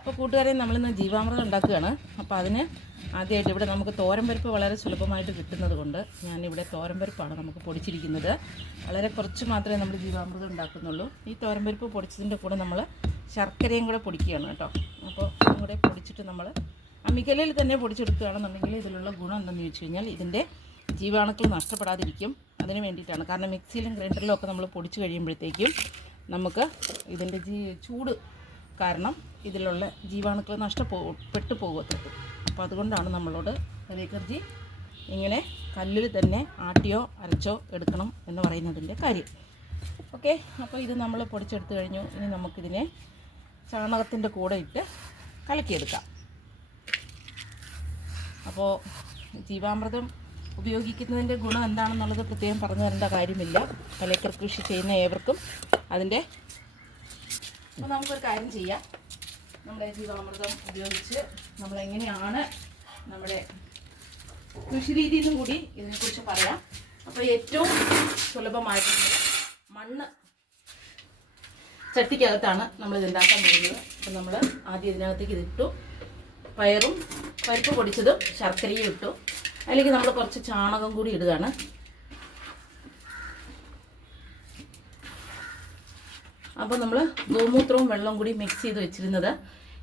അപ്പോൾ കൂട്ടുകാരെ നമ്മളിന്ന് ജീവാമൃതം ഉണ്ടാക്കുകയാണ്. അപ്പോൾ അതിന് ആദ്യമായിട്ട് ഇവിടെ നമുക്ക് തോരൻപരിപ്പ് വളരെ സുലഭമായിട്ട് കിട്ടുന്നത് കൊണ്ട് ഞാനിവിടെ തോരൻപരിപ്പാണ് നമുക്ക് പൊടിച്ചിരിക്കുന്നത്. വളരെ കുറച്ച് മാത്രമേ നമ്മൾ ജീവാമൃതം ഉണ്ടാക്കുന്നുള്ളൂ. ഈ തോരൻപരിപ്പ് പൊടിച്ചതിൻ്റെ കൂടെ നമ്മൾ ശർക്കരയും കൂടെ പൊടിക്കുകയാണ് കേട്ടോ. അപ്പോൾ അതും കൂടെ പൊടിച്ചിട്ട് നമ്മൾ അമ്മിക്കല്ലിൽ തന്നെ പൊടിച്ചെടുക്കുകയാണെന്നുണ്ടെങ്കിൽ ഇതിലുള്ള ഗുണം എന്താണെന്ന് ചോദിച്ചു കഴിഞ്ഞാൽ ഇതിൻ്റെ ജീവാണുക്കൾ നഷ്ടപ്പെടാതിരിക്കും. അതിന് വേണ്ടിയിട്ടാണ്. കാരണം മിക്സിയിലും ഗ്രൈൻഡറിലും ഒക്കെ നമ്മൾ പൊടിച്ച് കഴിയുമ്പോഴത്തേക്കും നമുക്ക് ഇതിൻ്റെ ചൂട് കാരണം ഇതിലുള്ള ജീവാണുക്കൾ നഷ്ടപ്പെട്ടു പോകത്തുള്ളൂ. അപ്പോൾ അതുകൊണ്ടാണ് നമ്മളോട് രവികർജി ഇങ്ങനെ കല്ലിൽ തന്നെ ആട്ടിയോ അരച്ചോ എടുക്കണം എന്ന് പറയുന്നതിൻ്റെ കാര്യം. ഓക്കെ, അപ്പോൾ ഇത് നമ്മൾ പൊടിച്ചെടുത്ത് കഴിഞ്ഞു. ഇനി നമുക്കിതിനെ ചാണകത്തിൻ്റെ കൂടെ ഇട്ട് കലക്കിയെടുക്കാം. അപ്പോൾ ജീവാമൃതം ഉപയോഗിക്കുന്നതിൻ്റെ ഗുണം എന്താണെന്നുള്ളത് പ്രത്യേകം പറഞ്ഞു തരേണ്ട കാര്യമില്ല. പലചരക്ക് കൃഷി ചെയ്യുന്ന ഏവർക്കും അതിൻ്റെ. അപ്പോൾ നമുക്കൊരു കാര്യം ചെയ്യാം. നമ്മുടെ ജീവാമൃതം ഉപയോഗിച്ച് നമ്മളെങ്ങനെയാണ് നമ്മുടെ കൃഷി രീതിയിലും കൂടി ഇതിനെക്കുറിച്ച് പറയാം. അപ്പോൾ ഏറ്റവും സുലഭമായിട്ടുള്ള മണ്ണ് ചട്ടിക്കകത്താണ് നമ്മളിത് ഉണ്ടാക്കാൻ പോകുന്നത്. അപ്പോൾ നമ്മൾ ആദ്യം ഇതിനകത്തേക്ക് ഇതിട്ടു. പരിപ്പ് പൊടിച്ചതും ശർക്കരയും ഇട്ടു. അതിലേക്ക് നമ്മൾ കുറച്ച് ചാണകം കൂടി ഇടുകയാണ്. അപ്പോൾ നമ്മൾ ഗോമൂത്രവും വെള്ളവും കൂടി മിക്സ് ചെയ്ത് വെച്ചിരുന്നത്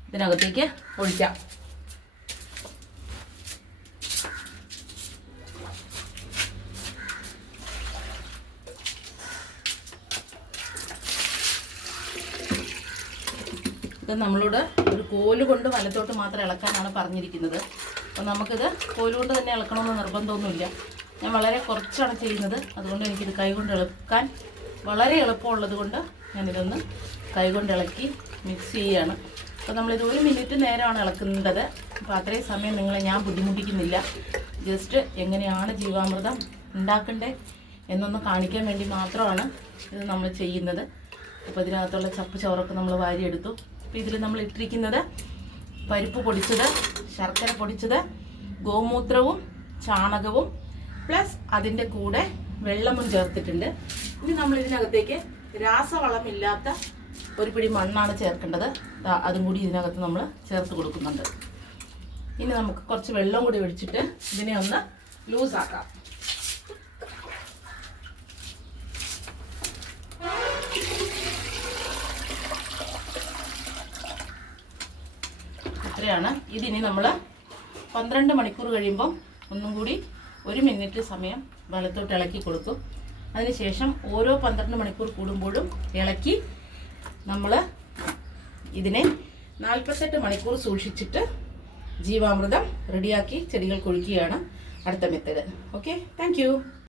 ഇതിനകത്തേക്ക് ഒഴിക്കാം. ഇത് നമ്മളോട് ഒരു കോല് കൊണ്ട് വലത്തോട്ട് മാത്രം ഇളക്കാനാണ് പറഞ്ഞിരിക്കുന്നത്. അപ്പോൾ നമുക്കിത് കോലുകൊണ്ട് തന്നെ ഇളക്കണമെന്ന് നിർബന്ധമൊന്നുമില്ല. ഞാൻ വളരെ കുറച്ചാണ് ചെയ്യുന്നത്. അതുകൊണ്ട് എനിക്കിത് കൈകൊണ്ട് ഇളക്കാൻ വളരെ എളുപ്പമുള്ളത് കൊണ്ട് ഞാനിതൊന്ന് കൈകൊണ്ട് ഇളക്കി മിക്സ് ചെയ്യുകയാണ്. അപ്പോൾ നമ്മളിത് 1 മിനിറ്റ് നേരമാണ് ഇളക്കുന്നത്. അപ്പോൾ അത്രയും സമയം നിങ്ങളെ ഞാൻ ബുദ്ധിമുട്ടിക്കുന്നില്ല. ജസ്റ്റ് എങ്ങനെയാണ് ജീവാമൃതം ഉണ്ടാക്കണ്ടേ എന്നൊന്ന് കാണിക്കാൻ വേണ്ടി മാത്രമാണ് ഇത് നമ്മൾ ചെയ്യുന്നത്. അപ്പോൾ ഇതിനകത്തുള്ള ചപ്പ് ചോറൊക്കെ നമ്മൾ വാരിയെടുത്തു. അപ്പോൾ ഇതിൽ നമ്മൾ ഇട്ടിരിക്കുന്നത് പരിപ്പ് പൊടിച്ചത്, ശർക്കര പൊടിച്ചത്, ഗോമൂത്രവും ചാണകവും പ്ലസ് അതിൻ്റെ കൂടെ വെള്ളവും ചേർത്തിട്ടുണ്ട്. ഇനി നമ്മൾ ഇതിനകത്തേക്ക് രാസവളമില്ലാത്ത ഒരു പിടി മണ്ണാണ് ചേർക്കേണ്ടത്. അതും കൂടി ഇതിനകത്ത് നമ്മൾ ചേർത്ത് കൊടുക്കുന്നുണ്ട്. ഇനി നമുക്ക് കുറച്ച് വെള്ളം കൂടി ഒഴിച്ചിട്ട് ഇതിനെ ഒന്ന് ലൂസാക്കാം. ഇത്രയാണ്. ഇതിനി നമ്മൾ 12 മണിക്കൂർ കഴിയുമ്പം ഒന്നും കൂടി 1 മിനിറ്റ് സമയം വലത്തോട്ട് ഇളക്കി കൊടുക്കും. അതിനുശേഷം ഓരോ 12 മണിക്കൂർ കൂടുമ്പോഴും ഇളക്കി നമ്മൾ ഇതിനെ 48 മണിക്കൂർ സൂക്ഷിച്ചിട്ട് ജീവാമൃതം റെഡിയാക്കി ചെടികൾക്ക് ഒഴിക്കുകയാണ് അടുത്ത മെത്തേഡ്. Okay, thank you.